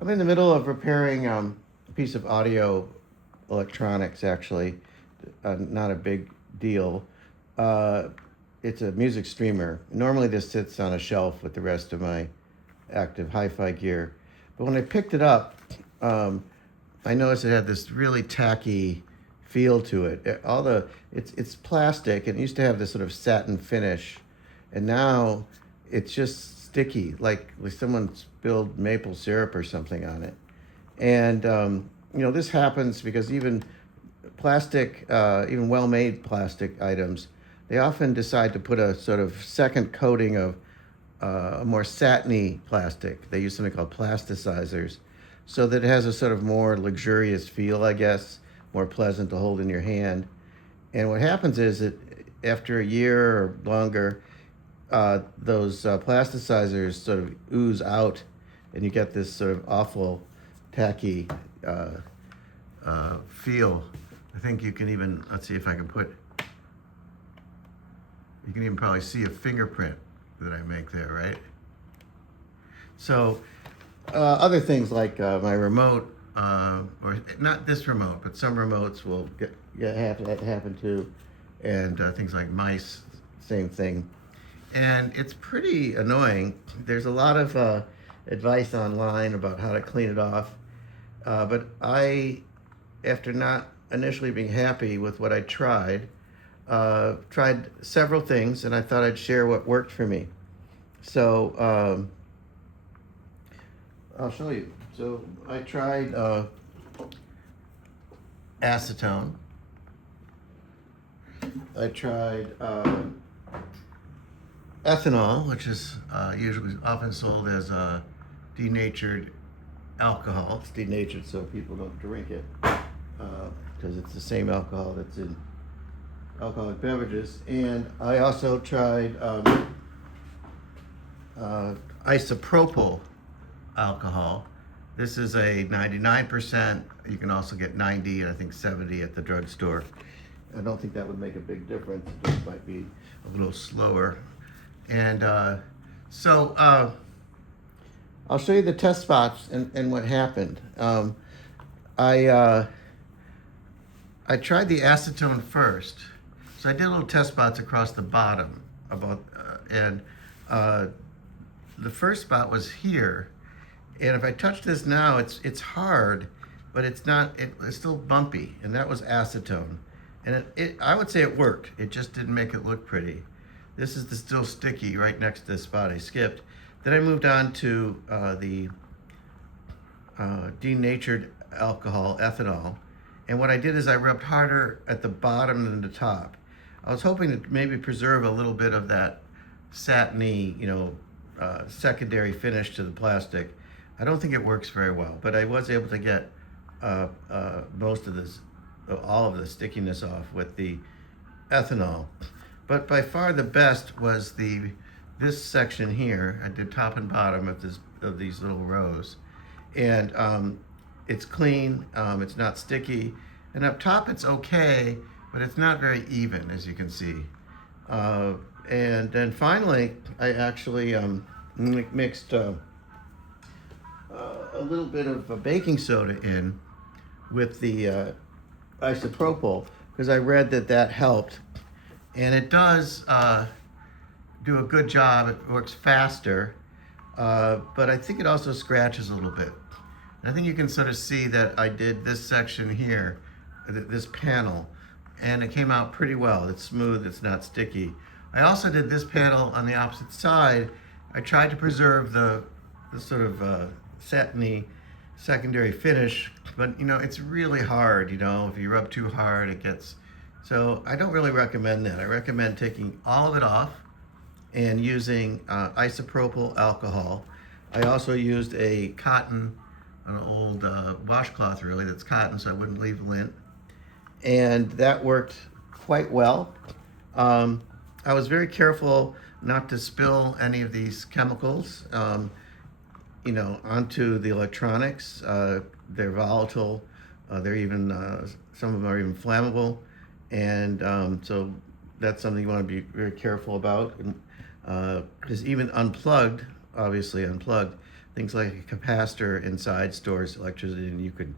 I'm in the middle of repairing a piece of audio electronics, actually. Not a big deal. Uh, it's a music streamer. Normally, this sits on a shelf with the rest of my active hi-fi gear. But when I picked it up, um, I noticed it had this really tacky feel to it. It's plastic, and it used to have this sort of satin finish, and now it's just sticky, like someone spilled maple syrup or something on it. And this happens because even plastic, even well-made plastic items, they often decide to put a sort of second coating of a more satiny plastic. They use something called plasticizers, so that it has a sort of more luxurious feel, I guess, more pleasant to hold in your hand. And what happens is that after a year or longer, those plasticizers sort of ooze out, and you get this sort of awful, tacky feel. I think you can even, let's see if I can put, you can even probably see a fingerprint that I make there, right? So other things like my remote, or not this remote, but some remotes will have that happen too, and things like mice, same thing. And it's pretty annoying. There's a lot of advice online about how to clean it off, but after not initially being happy with what I tried several things, and I thought I'd share what worked for me. So I'll show you. So I tried acetone. I tried ethanol, which is usually often sold as a denatured alcohol. It's denatured so people don't drink it because it's the same alcohol that's in alcoholic beverages. And I also tried isopropyl alcohol. This is a 99%. You can also get 90 and I think 70 at the drugstore. I don't think that would make a big difference. It just might be a little slower. And so I'll show you the test spots and what happened. I tried the acetone first. So I did little test spots across the bottom and the first spot was here. And if I touch this now, it's hard, but it's not. It's still bumpy, and that was acetone. And I would say it worked. It just didn't make it look pretty. This is still sticky right next to the spot I skipped. Then I moved on to the denatured alcohol, ethanol. And what I did is I rubbed harder at the bottom than the top. I was hoping to maybe preserve a little bit of that satiny, secondary finish to the plastic. I don't think it works very well, but I was able to get most of this, all of the stickiness off with the ethanol. But by far the best was this section here. I did top and bottom of these little rows, and it's clean. It's not sticky, and up top it's okay, but it's not very even, as you can see. And then finally, I actually mixed a little bit of baking soda in with the isopropyl, because I read that helped. And it does do a good job. It works faster, but I think it also scratches a little bit. And I think you can sort of see that I did this section here, this panel, and it came out pretty well. It's smooth, it's not sticky. I also did this panel on the opposite side. I tried to preserve the sort of satiny secondary finish, but it's really hard. If you rub too hard, it gets. So I don't really recommend that. I recommend taking all of it off and using isopropyl alcohol. I also used an old washcloth really that's cotton, so I wouldn't leave lint, and that worked quite well. I was very careful not to spill any of these chemicals, onto the electronics. They're volatile. They're even some of them are even flammable, and so that's something you want to be very careful about. Because even unplugged, obviously unplugged, things like a capacitor inside stores electricity, and you could,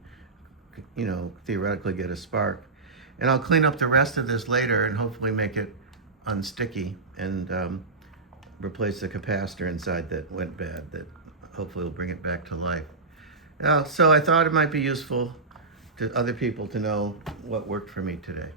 theoretically get a spark. And I'll clean up the rest of this later and hopefully make it unsticky and replace the capacitor inside that went bad. That hopefully will bring it back to life. So I thought it might be useful to other people to know what worked for me today.